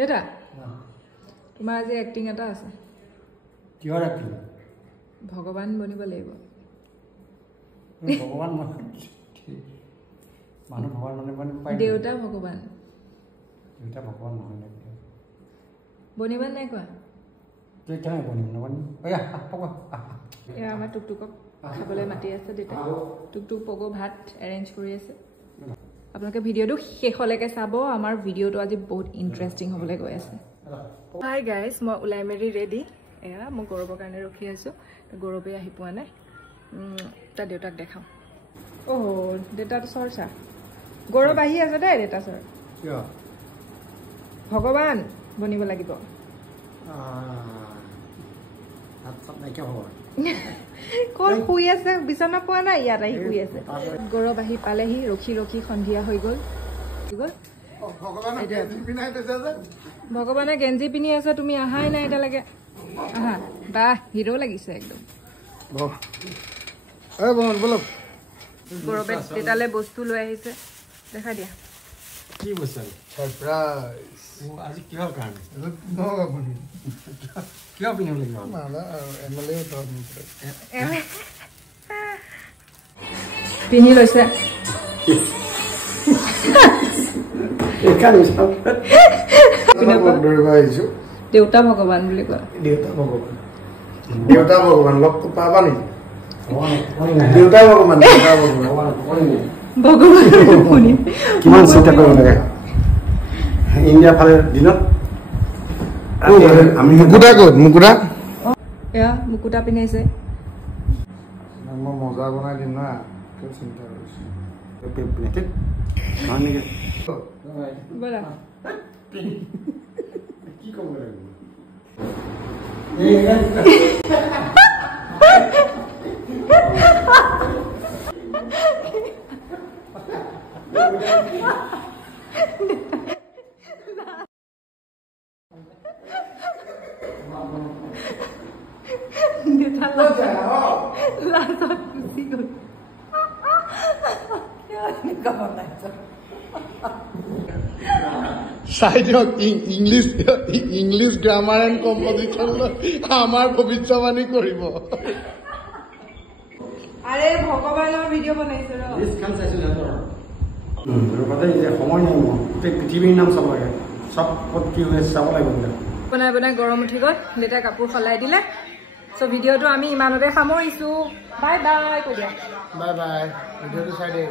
দেউতা তোমাৰ আজি এক্টিং এটা আছে কিহৰ এক্টিং ভগৱান বনিব লাগিব ভগৱান মানুহ ভগৱান মানে পাই দেউতা ভগৱান নহয় বনিবা নাই কোৱা কেনেকৈ বনিম নবনিম এয়া আমাৰ টুকটুকক খাবলৈ মাতি আছে দেউতা টুকটুক পগো ভাত এৰেঞ্জ কৰি আছে আপোনালোকে ভিডিঅ'টো শেষলৈকে চাব আমাৰ ভিডিঅ'টো আজি বহুত ইণ্টাৰেষ্টিং হ'বলৈ গৈ আছে হাই গাইজ মই ওলাই মেলি ৰেডি এয়া মই গৌৰৱৰ কাৰণে ৰখি আছোঁ গৌৰৱে আহি পোৱা নাই তাৰ দেউতাক দেখাওঁ অহ দেউতাটো চৰ্চা গৌৰৱ আহি আছে দেই দেউতা চৰ ভগৱান বনিব লাগিব কোন শুই আছে বিচনা পোৱা নাই ইয়াত আহি শুই আছে গৌৰৱ আহি পালেহি ৰখি ৰখি সন্ধিয়া হৈ গ'ল ভগৱানে গেঞ্জি পিন্ধি আছে তুমি আহাই নাই এতিয়ালৈকে আহা বাহ হিৰো লাগিছে একদম গৌৰৱে দেউতালৈ বস্তু লৈ আহিছে দেখা দিয়া কি বস্তু সাৰপ্ৰাইজ আজি কিহৰ কাৰণে কিয় পিন্ধিব লাগিব পিন্ধি লৈছে দেউতা ভগৱান বুলি কয় দেউতা ভগৱান লগ পাবা নেকি দেউতা ভগৱান কিমান চিন্তা কৰিব লাগে ইণ্ডিয়া ফালে দিনত আমি মুকুতা ক'ত মুকুতা এয়া মুকুতা পিন্ধাইছে মই মজা বনাই দিম না কিয় চিন্তা কৰিছো কি ক'ব লাগিব ইংলিছ গ্ৰামাৰ এণ্ড কম্পজিশ্যন আমাৰ ভৱিষ্যবাণী কৰিব আৰে ভগৱানৰ ভিডিঅ' বনাইছে সময় নাই গোটেই পৃথিৱীৰ নাম চাব লাগে চব ক'ত কি হৈ চাব লাগিব বনাই বনাই গৰম উঠি গ'ল দেউতাই কাপোৰ সলাই দিলে চ' ভিডিঅ'টো আমি ইমানতে সামৰিছোঁ বাই বাই কৈ দিয়া বাই বাই ভিডিঅ'টো চাই দে